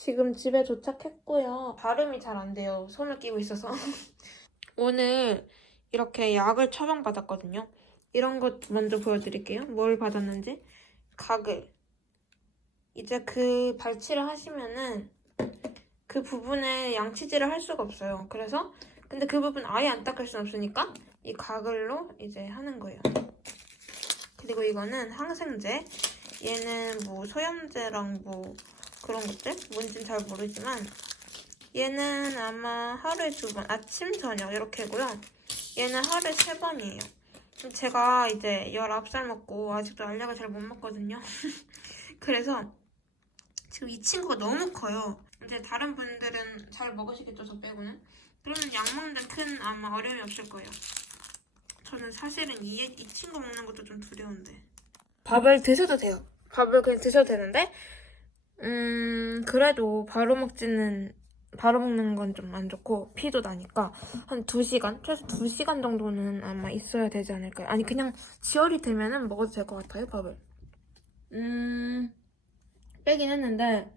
지금 집에 도착했고요. 발음이 잘 안 돼요. 손을 끼고 있어서. 오늘 이렇게 약을 처방받았거든요. 이런 것 먼저 보여드릴게요. 뭘 받았는지. 가글. 이제 그 발치를 하시면은 그 부분에 양치질을 할 수가 없어요. 그래서 근데 그 부분 아예 안 닦을 순 없으니까 이 가글로 이제 하는 거예요. 그리고 이거는 항생제. 얘는 뭐 소염제랑 뭐 그런 것들? 뭔진 잘 모르지만 얘는 아마 하루에 2번, 아침, 저녁 이렇게고요. 얘는 하루에 3번이에요. 제가 이제 19살 먹고 아직도 알약을 잘 못 먹거든요. 그래서 지금 이 친구가 너무 커요. 이제 다른 분들은 잘 먹으시겠죠, 저 빼고는. 그러면 약 먹는데 큰 아마 어려움이 없을 거예요. 저는 사실은 이 친구 먹는 것도 좀 두려운데. 밥을 드셔도 돼요. 밥을 그냥 드셔도 되는데 그래도 바로 먹는 건 좀 안 좋고 피도 나니까 한 2시간? 최소 2시간 정도는 아마 있어야 되지 않을까요? 아니 그냥 지혈이 되면은 먹어도 될 것 같아요, 밥을. 빼긴 했는데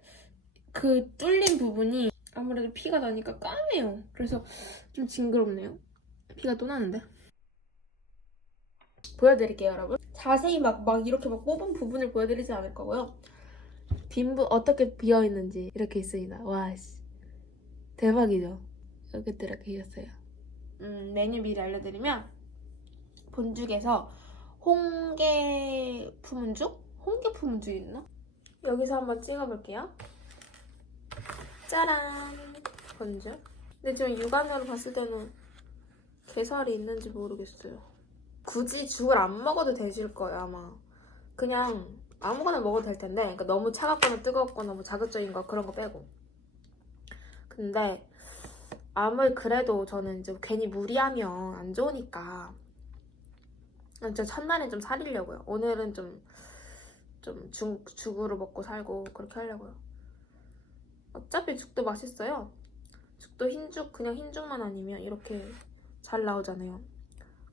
그 뚫린 부분이 아무래도 피가 나니까 까매요. 그래서 좀 징그럽네요. 피가 또 나는데. 보여드릴게요, 여러분. 자세히 막 이렇게 막 뽑은 부분을 보여드리지 않을 거고요. 빈부 어떻게 비어있는지 이렇게 있습니다. 와, 씨. 대박이죠? 여기도 이렇게 있었어요. 메뉴 미리 알려드리면 본죽에서 홍게 품은죽? 홍게 품은죽 있나? 여기서 한번 찍어볼게요. 짜란! 본죽. 근데 지금 육안으로 봤을 때는 게살이 있는지 모르겠어요. 굳이 죽을 안 먹어도 되실 거예요, 아마. 그냥 아무거나 먹어도 될 텐데, 그러니까 너무 차갑거나 뜨겁거나 뭐 자극적인 거 그런 거 빼고. 근데 아무리 그래도 저는 이제 괜히 무리하면 안 좋으니까 진짜 첫날엔 좀 살이려고요. 오늘은 좀 죽으로 먹고 살고 그렇게 하려고요. 어차피 죽도 맛있어요. 죽도 흰죽, 그냥 흰죽만 아니면 이렇게 잘 나오잖아요.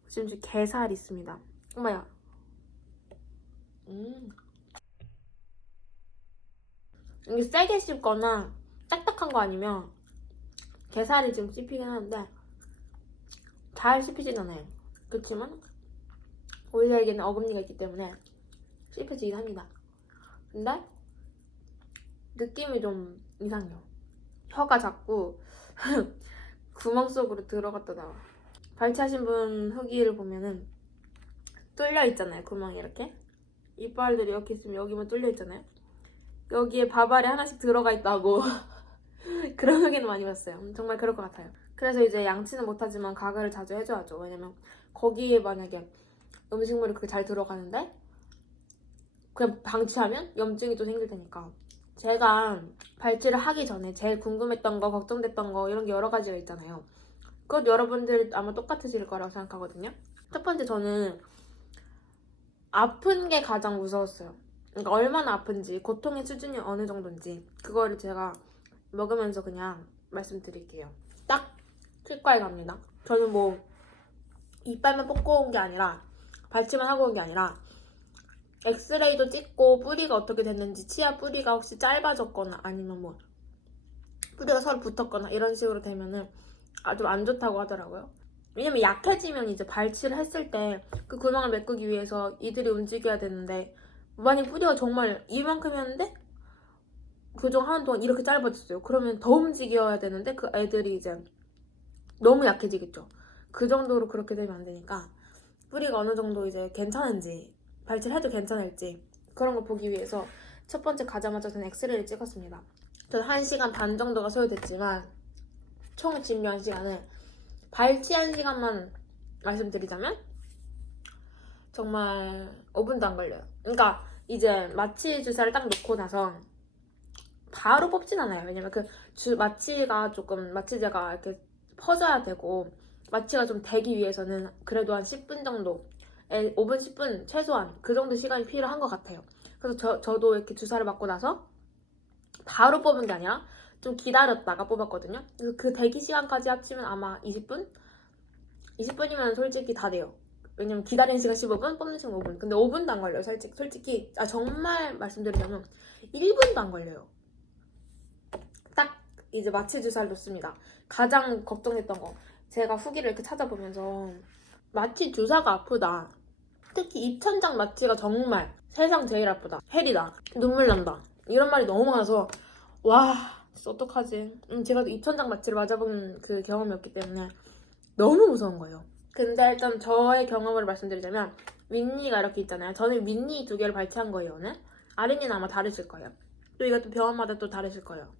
지금 게살 있습니다. 엄마야. 이게 세게 씹거나 딱딱한 거 아니면 게살이 지금 씹히긴 하는데 잘 씹히진 않아요. 그렇지만 오이들에게는 어금니가 있기 때문에 씹혀지긴 합니다. 근데 느낌이 좀 이상해요. 혀가 자꾸 구멍 속으로 들어갔다 나와. 발치하신 분 후기를 보면은 뚫려 있잖아요, 구멍이 이렇게. 이빨들이 이렇게 있으면 여기만 뚫려 있잖아요. 여기에 밥알이 하나씩 들어가 있다고 그런 후기는 많이 봤어요. 정말 그럴 것 같아요. 그래서 이제 양치는 못하지만 가글을 자주 해줘야죠. 왜냐면 거기에 만약에 음식물이 그렇게 잘 들어가는데 그냥 방치하면 염증이 또 생길 테니까. 제가 발치를 하기 전에 제일 궁금했던 거, 걱정됐던 거 이런 게 여러 가지가 있잖아요. 그것 여러분들 아마 똑같으실 거라고 생각하거든요. 첫 번째, 저는 아픈 게 가장 무서웠어요. 그러니까 얼마나 아픈지, 고통의 수준이 어느 정도인지 그거를 제가 먹으면서 그냥 말씀드릴게요. 딱 치과에 갑니다. 저는 뭐 이빨만 뽑고 온 게 아니라 발치만 하고 온 게 아니라 엑스레이도 찍고 뿌리가 어떻게 됐는지, 치아 뿌리가 혹시 짧아졌거나 아니면 뭐 뿌리가 서로 붙었거나 이런 식으로 되면은 아주 안 좋다고 하더라고요. 왜냐면 약해지면 이제 발치를 했을 때 그 구멍을 메꾸기 위해서 이들이 움직여야 되는데 만약 뿌리가 정말 이만큼이었는데 교정 하는 동안 이렇게 짧아졌어요. 그러면 더 움직여야 되는데 그 애들이 이제 너무 약해지겠죠. 그 정도로 그렇게 되면 안 되니까 뿌리가 어느 정도 이제 괜찮은지, 발치를 해도 괜찮을지 그런 거 보기 위해서 첫 번째 가자마자 저는 엑스레이를 찍었습니다. 저는 1시간 반 정도가 소요됐지만 총 진료한 시간은 발치 1시간만 말씀드리자면 정말 5분도 안 걸려요. 그러니까 이제 마취 주사를 딱 놓고 나서 바로 뽑진 않아요. 왜냐면 그 마취가 조금, 마취제가 이렇게 퍼져야 되고 마취가 좀 되기 위해서는 그래도 한 10분 정도, 5분, 10분 최소한 그 정도 시간이 필요한 것 같아요. 그래서 저도 이렇게 주사를 맞고 나서 바로 뽑은 게 아니라 좀 기다렸다가 뽑았거든요. 그래서 그 대기 시간까지 합치면 아마 20분? 20분이면 솔직히 다 돼요. 왜냐면 기다리는 시간 15분, 뽑는 시간 5분. 근데 5분도 안 걸려요. 솔직히 정말 말씀드리자면 1분도 안 걸려요. 이제 마취 주사를 놓습니다. 가장 걱정했던 거. 제가 후기를 이렇게 찾아보면서 마취 주사가 아프다. 특히 입천장 마취가 정말 세상 제일 아프다. 헬이다. 눈물 난다. 이런 말이 너무 많아서 와 진짜 어떡하지. 제가 입천장 마취를 맞아본 그 경험이 없기 때문에 너무 무서운 거예요. 근데 일단 저의 경험을 말씀드리자면 윗니가 이렇게 있잖아요. 저는 윗니 2개를 발치한 거예요 오늘. 아랫니는 아마 다르실 거예요. 또 이것도 병원마다 또 다르실 거예요.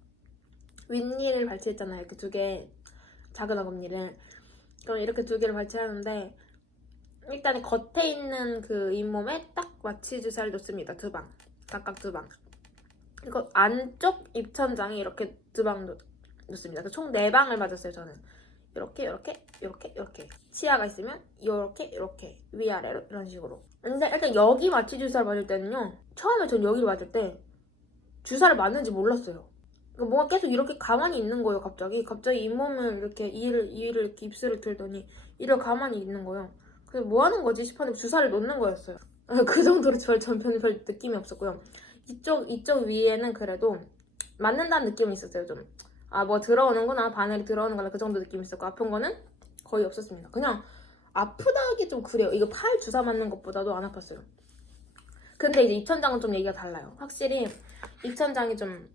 윗니를 발치했잖아요. 이렇게 2개 작은 어금니를. 그럼 이렇게 2개를 발치하는데 일단 겉에 있는 그 잇몸에 딱 마취 주사를 놓습니다. 2방. 각각 2방. 그리고 안쪽 입천장에 이렇게 2방 놓습니다. 총 4방을 맞았어요 저는. 이렇게 치아가 있으면 이렇게 위아래로 이런 식으로. 근데 일단 여기 마취 주사를 맞을 때는요, 처음에 전 여기를 맞을 때 주사를 맞는지 몰랐어요. 그러니까 뭔가 계속 이렇게 가만히 있는 거예요. 갑자기 잇몸을 이렇게 이를 이렇게 입술을 들더니 이를 가만히 있는 거예요. 그래서 뭐 하는 거지 싶었는데 주사를 놓는 거였어요. 그 정도로 전편은 별 느낌이 없었고요. 이쪽 위에는 그래도 맞는다는 느낌이 있었어요. 좀 뭐 들어오는구나, 바늘이 들어오는구나, 그 정도 느낌이 있었고, 아픈 거는 거의 없었습니다. 그냥 아프다 하기 좀 그래요. 이거 팔 주사 맞는 것보다도 안 아팠어요. 근데 이제 입천장은 좀 얘기가 달라요. 확실히 입천장이 좀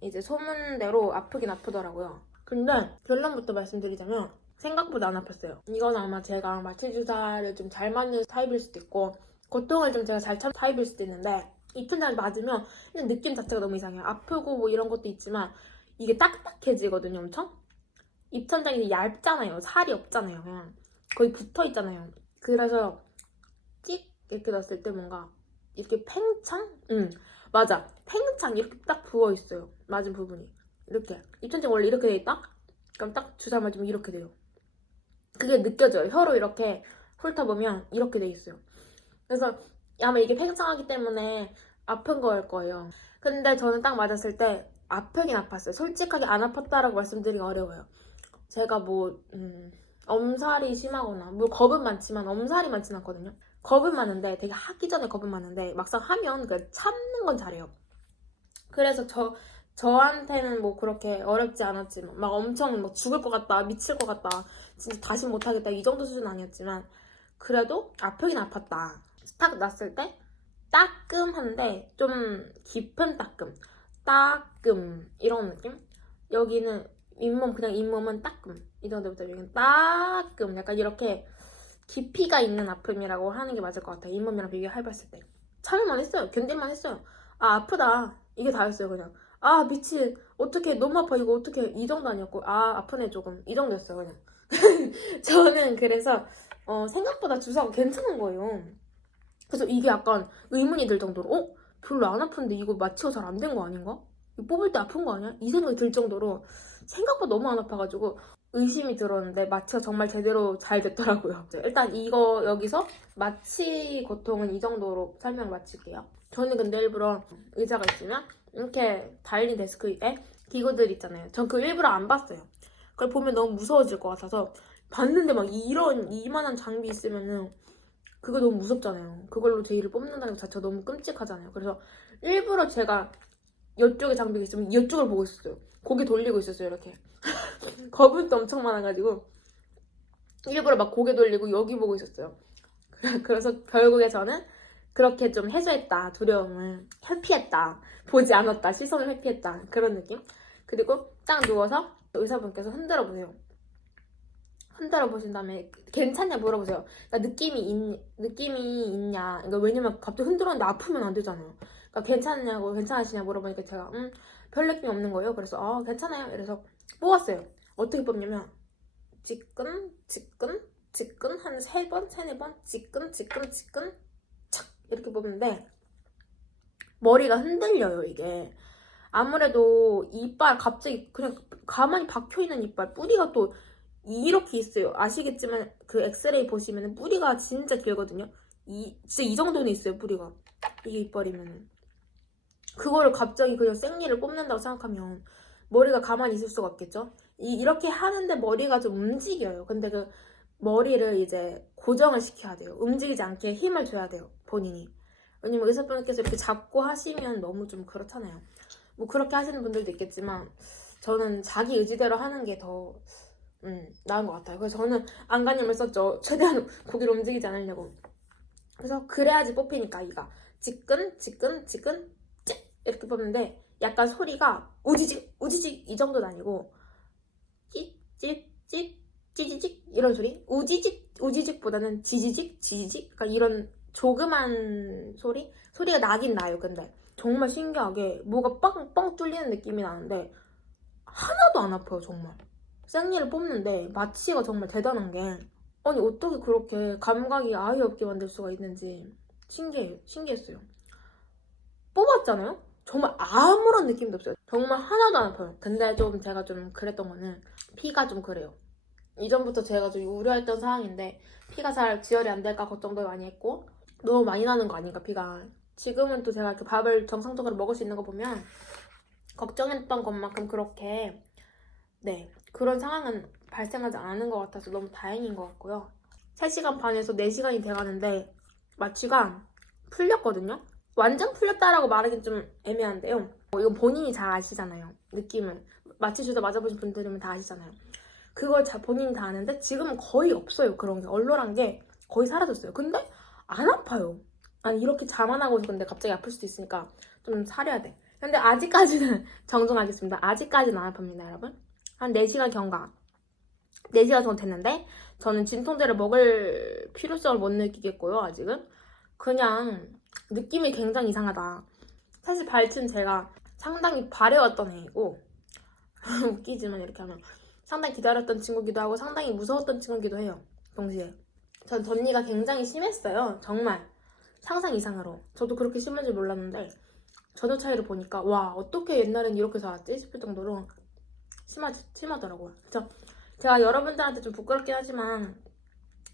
이제 소문대로 아프긴 아프더라고요. 근데 결론부터 말씀드리자면 생각보다 안 아팠어요. 이건 아마 제가 마취 주사를 좀 잘 맞는 타입일 수도 있고 고통을 좀 제가 잘 참는 타입일 수도 있는데 입천장을 맞으면 그냥 느낌 자체가 너무 이상해요. 아프고 뭐 이런 것도 있지만 이게 딱딱해지거든요, 엄청. 입천장이 얇잖아요. 살이 없잖아요. 그냥 거의 붙어있잖아요. 그래서 찍 이렇게 넣었을 때 뭔가 이렇게 팽창? 맞아. 팽창 이렇게 딱 부어있어요. 맞은 부분이. 이렇게. 입천장 원래 이렇게 돼 있다? 그럼 딱 주사 맞으면 이렇게 돼요. 그게 느껴져요. 혀로 이렇게 훑어보면 이렇게 돼 있어요. 그래서 아마 이게 팽창하기 때문에 아픈 거일 거예요. 근데 저는 딱 맞았을 때 아프긴 아팠어요. 솔직하게 안 아팠다라고 말씀드리기 어려워요. 제가 뭐 엄살이 심하거나 뭐 겁은 많지만 엄살이 많진 않거든요. 겁은 많은데 되게 하기 전에 겁은 많은데 막상 하면 그 참는 건 잘해요. 그래서 저한테는 뭐 그렇게 어렵지 않았지만 막 엄청 막 죽을 것 같다, 미칠 것 같다, 진짜 다시 못하겠다 이 정도 수준은 아니었지만 그래도 아프긴 아팠다. 딱 났을 때 따끔한데 좀 깊은 따끔 이런 느낌? 여기는 잇몸 그냥 잇몸은 따끔 이 정도부터 여기는 따끔 약간 이렇게 깊이가 있는 아픔이라고 하는 게 맞을 것 같아요. 잇몸이랑 비교해봤을 때 참을만 했어요. 견딜만 했어요. 아프다 이게 다였어요. 그냥 미친 어떡해 너무 아파 이거 어떡해 이 정도 아니었고 아프네 조금 이 정도였어요. 그냥 저는 그래서 생각보다 주사가 괜찮은 거예요. 그래서 이게 약간 의문이 들 정도로 별로 안 아픈데 이거 마취가 잘 안 된 거 아닌가? 이거 뽑을 때 아픈 거 아니야? 이 생각이 들 정도로 생각보다 너무 안 아파가지고 의심이 들었는데 마취가 정말 제대로 잘 됐더라고요. 일단 이거 여기서 마취 고통은 이 정도로 설명을 마칠게요. 저는 근데 일부러 의자가 있으면 이렇게 달린 데스크에 기구들 있잖아요. 전 그 일부러 안 봤어요. 그걸 보면 너무 무서워질 것 같아서 봤는데 막 이런 이만한 장비 있으면은 그거 너무 무섭잖아요. 그걸로 제 일을 뽑는다는 것 자체가 너무 끔찍하잖아요. 그래서 일부러 제가 이쪽에 장비가 있으면 이쪽을 보고 있었어요. 고개 돌리고 있었어요. 이렇게 겁은 또 엄청 많아가지고 일부러 막 고개 돌리고 여기 보고 있었어요. 그래서 결국에 저는 그렇게 좀 해소했다. 두려움을 회피했다. 보지 않았다. 시선을 회피했다. 그런 느낌. 그리고 딱 누워서 의사분께서 흔들어 보세요. 흔들어 보신 다음에 괜찮냐 물어보세요. 그러니까 느낌이 있냐. 그러니까 왜냐면 갑자기 흔들었는데 아프면 안 되잖아요. 그러니까 괜찮으시냐 물어보니까 제가 별 느낌이 없는 거예요. 그래서 괜찮아요. 이래서 뽑았어요. 어떻게 뽑냐면 지끈 한 3번, 4번 지끈 착 이렇게 뽑는데 머리가 흔들려요. 이게 아무래도 이빨 갑자기 그냥 가만히 박혀있는 이빨 뿌리가 또 이렇게 있어요. 아시겠지만 그 엑스레이 보시면 뿌리가 진짜 길거든요. 진짜 이 정도는 있어요. 뿌리가 이게 이빨이면 그거를 갑자기 그냥 생리를 뽑는다고 생각하면 머리가 가만히 있을 수가 없겠죠. 이렇게 하는데 머리가 좀 움직여요. 근데 그 머리를 이제 고정을 시켜야 돼요. 움직이지 않게 힘을 줘야 돼요. 본인이. 왜냐면 의사분께서 이렇게 잡고 하시면 너무 좀 그렇잖아요. 뭐 그렇게 하시는 분들도 있겠지만 저는 자기 의지대로 하는 게 더 나은 것 같아요. 그래서 저는 안간힘을 썼죠. 최대한 고기를 움직이지 않으려고. 그래서 그래야지 뽑히니까 이가 지끈 지끈 지끈 찍 이렇게 뽑는데 약간 소리가 우지직 우지직 이 정도는 아니고 찍찍찍 찌지직 이런 소리. 우지직 우지직보다는 지지직 지지직 그러니까 이런 조그만 소리가 나긴 나요. 근데 정말 신기하게 뭐가 뻥뻥 뚫리는 느낌이 나는데 하나도 안 아파요. 정말 생리를 뽑는데 마취가 정말 대단한 게 아니 어떻게 그렇게 감각이 아예 없게 만들 수가 있는지 신기했어요. 뽑았잖아요? 정말 아무런 느낌도 없어요. 정말 하나도 안 아파요. 근데 좀 제가 좀 그랬던 거는 피가 좀 그래요. 이전부터 제가 좀 우려했던 상황인데 피가 잘 지혈이 안 될까 걱정도 많이 했고 너무 많이 나는 거 아닌가 피가. 지금은 또 제가 이렇게 밥을 정상적으로 먹을 수 있는 거 보면 걱정했던 것만큼 그렇게 그런 상황은 발생하지 않은 것 같아서 너무 다행인 것 같고요. 3시간 반에서 4시간이 돼가는데 마취가 풀렸거든요. 완전 풀렸다라고 말하긴 좀 애매한데요. 이건 본인이 잘 아시잖아요. 느낌을. 마취 주사 맞아보신 분들이면 다 아시잖아요. 그걸 본인이 다 아는데 지금은 거의 없어요. 그런 게 얼얼한 게 거의 사라졌어요. 근데 안 아파요. 아니 이렇게 자만하고서 근데 갑자기 아플 수도 있으니까 좀 사려야 돼. 근데 아직까지는 정정하겠습니다. 아직까지는 안 아픕니다, 여러분. 한 4시간 경과. 4시간 정도 됐는데 저는 진통제를 먹을 필요성을 못 느끼겠고요. 아직은 그냥 느낌이 굉장히 이상하다. 사실 발치는 제가 상당히 바래왔던 애이고 웃기지만 이렇게 하면 상당히 기다렸던 친구기도 하고 상당히 무서웠던 친구기도 해요. 동시에 전 전이가 굉장히 심했어요. 정말 상상 이상으로. 저도 그렇게 심한 줄 몰랐는데 전후 차이를 보니까 와 어떻게 옛날엔 이렇게 살았지 싶을 정도로 심하더라고요. 그래서 제가 여러분들한테 좀 부끄럽긴 하지만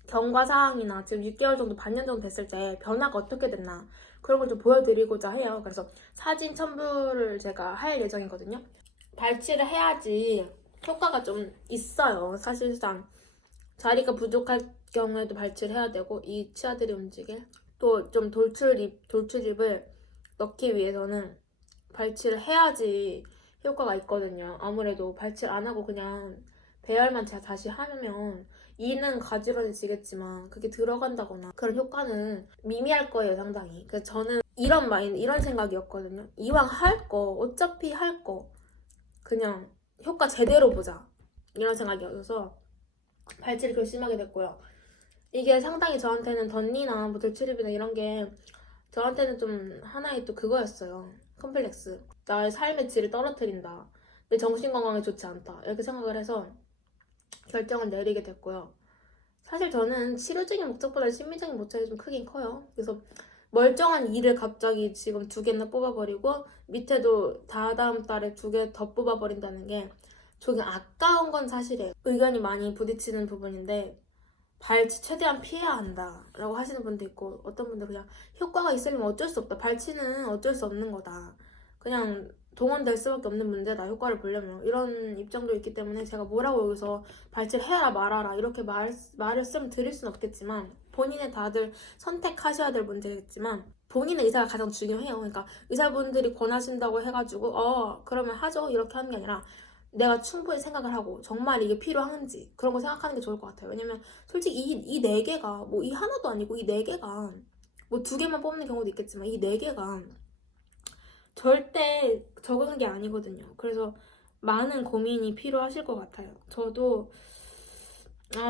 경과 사항이나 지금 6개월 정도 반년 정도 됐을 때 변화가 어떻게 됐나 그런 걸 좀 보여드리고자 해요. 그래서 사진 첨부를 제가 할 예정이거든요. 발치를 해야지 효과가 좀 있어요. 사실상 자리가 부족할 경우에도 발치를 해야 되고 이 치아들이 움직일 또 좀 돌출입을 넣기 위해서는 발치를 해야지 효과가 있거든요. 아무래도 발치를 안 하고 그냥 배열만 제가 다시 하면 이는 가지런해지겠지만 그게 들어간다거나 그런 효과는 미미할 거예요, 상당히. 그래서 저는 이런 생각이었거든요. 이왕 할 거, 어차피 할 거 그냥 효과 제대로 보자 이런 생각이어서 발치를 결심하게 됐고요. 이게 상당히 저한테는 덧니나 뭐 돌출입이나 이런 게 저한테는 좀 하나의 또 그거였어요. 컴플렉스. 나의 삶의 질을 떨어뜨린다. 내 정신 건강에 좋지 않다. 이렇게 생각을 해서 결정을 내리게 됐고요. 사실 저는 치료적인 목적보다 심리적인 목적이 좀 크긴 커요. 그래서 멀쩡한 이를 갑자기 지금 2개나 뽑아버리고 밑에도 다다음 달에 2개 더 뽑아버린다는 게 조금 아까운 건 사실이에요. 의견이 많이 부딪히는 부분인데 발치 최대한 피해야 한다 라고 하시는 분도 있고 어떤 분들 그냥 효과가 있으면 어쩔 수 없다. 발치는 어쩔 수 없는 거다. 그냥 동원될 수밖에 없는 문제다. 효과를 보려면 이런 입장도 있기 때문에 제가 뭐라고 여기서 발치를 해라 말아라 이렇게 말을 쓰면 드릴 수는 없겠지만 본인의 다들 선택하셔야 될 문제겠지만 본인의 의사가 가장 중요해요. 그러니까 의사분들이 권하신다고 해가지고 그러면 하죠 이렇게 하는 게 아니라 내가 충분히 생각을 하고 정말 이게 필요한지 그런 거 생각하는 게 좋을 것 같아요. 왜냐면 솔직히 이 4개가 뭐 이 하나도 아니고 이 4개가 뭐 2개만 뽑는 경우도 있겠지만 이 4개가 절대 적은 게 아니거든요. 그래서 많은 고민이 필요하실 것 같아요. 저도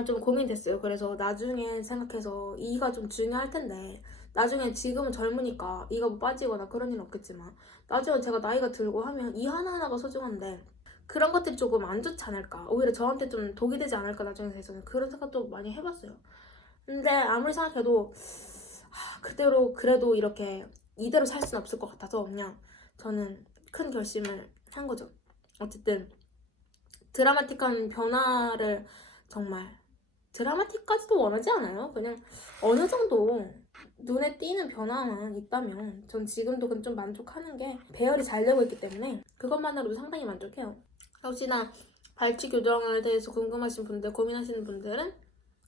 좀 고민됐어요. 그래서 나중에 생각해서 이가 좀 중요할 텐데 나중에 지금은 젊으니까 이가 뭐 빠지거나 그런 일은 없겠지만 나중에 제가 나이가 들고 하면 이 하나하나가 소중한데 그런 것들이 조금 안 좋지 않을까 오히려 저한테 좀 독이 되지 않을까 나중에 돼서는 그런 생각도 많이 해봤어요. 근데 아무리 생각해도 그래도 이렇게 이대로 살 수는 없을 것 같아서 그냥 저는 큰 결심을 한 거죠. 어쨌든 드라마틱한 변화를 정말 드라마틱까지도 원하지 않아요. 그냥 어느 정도 눈에 띄는 변화만 있다면 전 지금도 좀 만족하는 게 배열이 잘 되고 있기 때문에 그것만으로도 상당히 만족해요. 혹시나 발치 교정에 대해서 궁금하신 분들, 고민하시는 분들은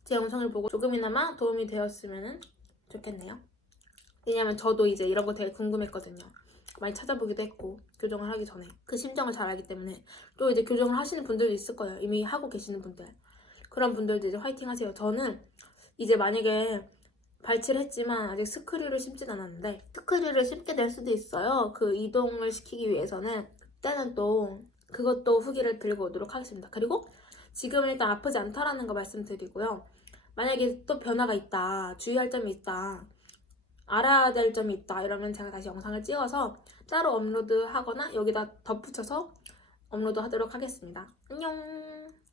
제 영상을 보고 조금이나마 도움이 되었으면 좋겠네요. 왜냐면 저도 이제 이런 거 되게 궁금했거든요. 많이 찾아보기도 했고 교정을 하기 전에 그 심정을 잘 알기 때문에 또 이제 교정을 하시는 분들도 있을 거예요. 이미 하고 계시는 분들. 그런 분들도 이제 화이팅 하세요. 저는 이제 만약에 발치를 했지만 아직 스크류를 심진 않았는데 스크류를 심게 될 수도 있어요. 그 이동을 시키기 위해서는 그때는 또 그것도 후기를 들고 오도록 하겠습니다. 그리고 지금 일단 아프지 않다라는 거 말씀드리고요. 만약에 또 변화가 있다, 주의할 점이 있다, 알아야 될 점이 있다 이러면 제가 다시 영상을 찍어서 따로 업로드하거나 여기다 덧붙여서 업로드하도록 하겠습니다. 안녕.